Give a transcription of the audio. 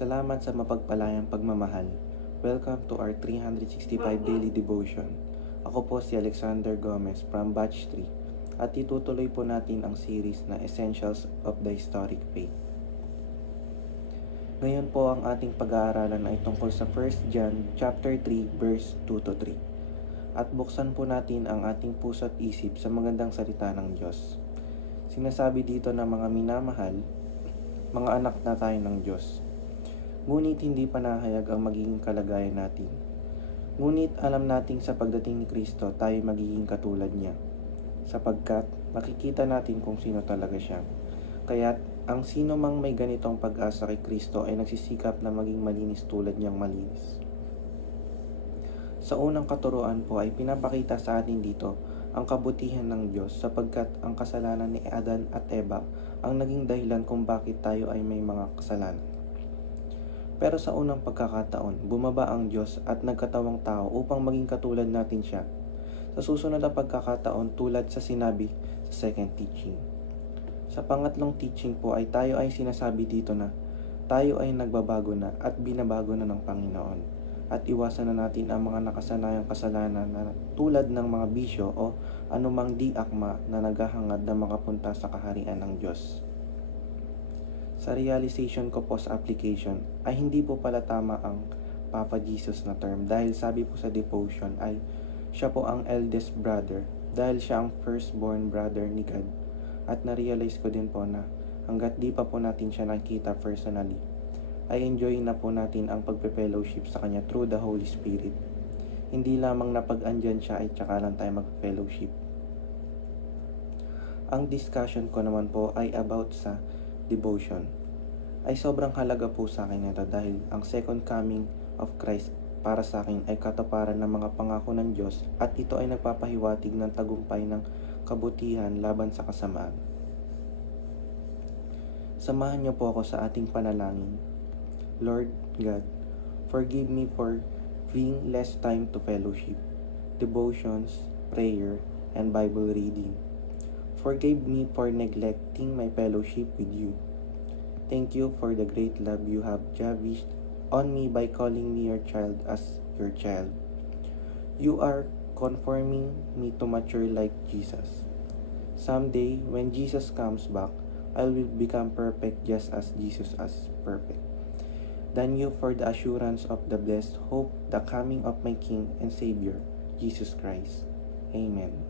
Salamat sa mapagpalayang pagmamahal. Welcome to our 365 Daily Devotion. Ako po si Alexander Gomez from Batch 3 at itutuloy po natin ang series na Essentials of the Historic Faith. Ngayon po ang ating pag-aaralan ay tungkol sa 1 John chapter 3 verse 2 to 3. At buksan po natin ang ating puso at isip sa magandang salita ng Diyos. Sinasabi dito na mga minamahal, mga anak na tayo ng Diyos. Ngunit hindi panahayag ang magiging kalagayan natin. Ngunit alam nating sa pagdating ni Kristo tayo magiging katulad niya, sapagkat makikita natin kung sino talaga siya. Kaya't ang sino mang may ganitong pag-asa kay Kristo ay nagsisikap na maging malinis tulad niyang malinis. Sa unang katuruan po ay pinapakita sa atin dito ang kabutihan ng Diyos sapagkat ang kasalanan ni Adan at Eva ang naging dahilan kung bakit tayo ay may mga kasalanan. Pero sa unang pagkakataon, bumaba ang Diyos at nagkatawang tao upang maging katulad natin siya. Sa susunod na pagkakataon, tulad sa sinabi sa second teaching. Sa pangatlong teaching po ay tayo ay sinasabi dito na tayo ay nagbabago na at binabago na ng Panginoon. At iwasan na natin ang mga nakasanayang kasalanan na tulad ng mga bisyo o anumang di akma na naghahangad na makapunta sa kaharian ng Diyos. Sa realization ko po sa application ay hindi po pala tama ang Papa Jesus na term dahil sabi po sa devotion ay siya po ang eldest brother dahil siya ang firstborn brother ni God. At na-realize ko din po na hanggat di pa po natin siya nakita personally ay enjoy na po natin ang pagpe-fellowship sa Kanya through the Holy Spirit. Hindi lamang na pag-andyan siya ay tsaka lang tayo mag-fellowship. Ang discussion ko naman po ay about sa devotion. Ay sobrang halaga po sa akin ito dahil ang second coming of Christ para sa akin ay katuparan ng mga pangako ng Diyos at ito ay nagpapahiwatig ng tagumpay ng kabutihan laban sa kasamaan. Samahan niyo po ako sa ating panalangin. Lord God, forgive me for being less time to fellowship, devotions, prayer, and Bible reading. Forgive me for neglecting my fellowship with you. Thank you for the great love you have lavished on me by calling me your child as your child. You are conforming me to mature like Jesus. Someday, when Jesus comes back, I will become perfect just as Jesus is perfect. Thank you for the assurance of the blessed hope, the coming of my King and Savior, Jesus Christ. Amen.